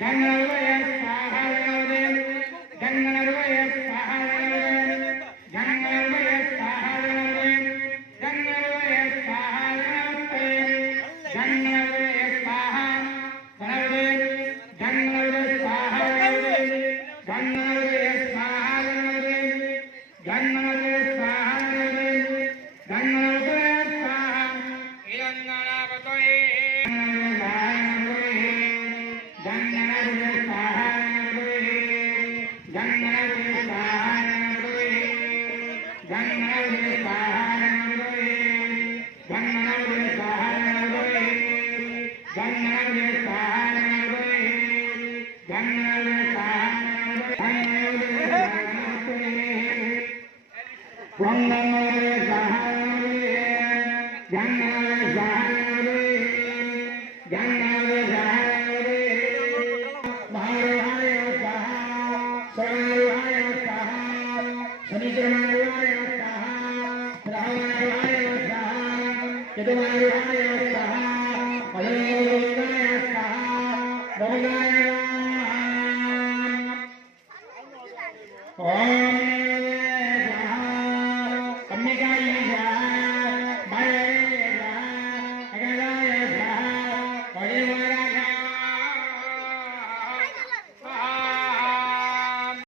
गंगनर्वय स्वाहा गंगनर्वय स्वाहा गंगनर्वय स्वाहा गंगनर्वय स्वाहा गंगनर्वय स्वाहा गंगनर्वय स्वाहा गंगनर्वय स्वाहा गंगनर्वय स्वाहा गंगनर्वय स्वाहा इरंगनावतये Oh